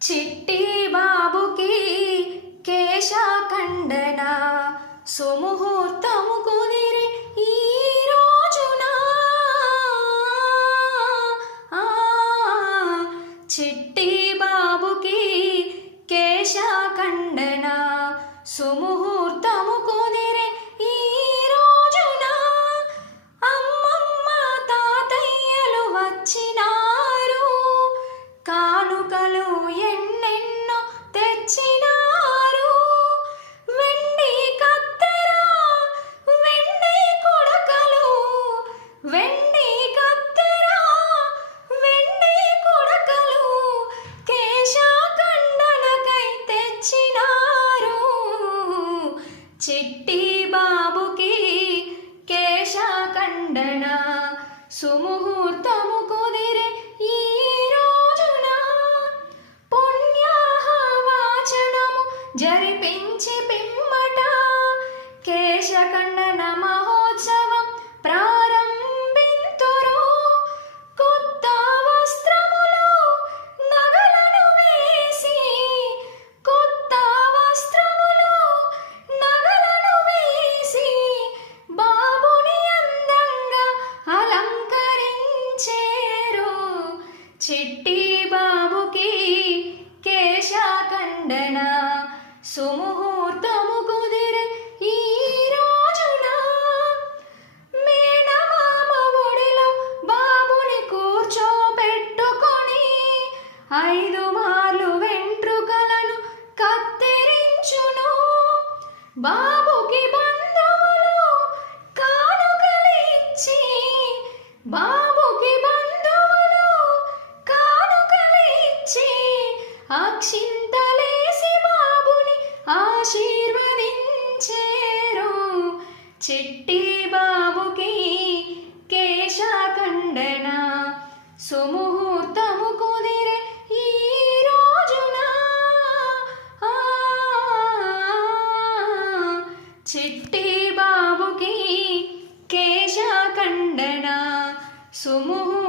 చిట్టి బాబుకి కేశఖండన సుముహూర్తము కుదిరి ఈ రోజున. చిట్టి బాబుకి కేశఖండన సుముహూర్త చిట్టి బాబుకి కేశఖండన సుముహూర్తము కుదిరే ఈ రోజున పుణ్యాహవాచనము జరిపించి పిమ్మట కేశఖండన మహోత్సవం చిట్టి బాబుకి కేశాఖండన సుముహూర్తము కుదిరే ఈ రోజున మేనమామ ఒడిలో బాబుని కూర్చోబెట్టుకొని ఐదు మార్లు వెంట్రుకలను కత్తిరించును. బాబుకి బంధువులు కానుకలిచ్చి బా అక్షింతలేసి బాబుని ఆశీర్వదించేరు. చిట్టి బాబుకి కేశఖండన సుముహూర్తము కుదిరే ఈ రోజున. చిట్టి బాబుకి కేశఖండన సుముహూర్తము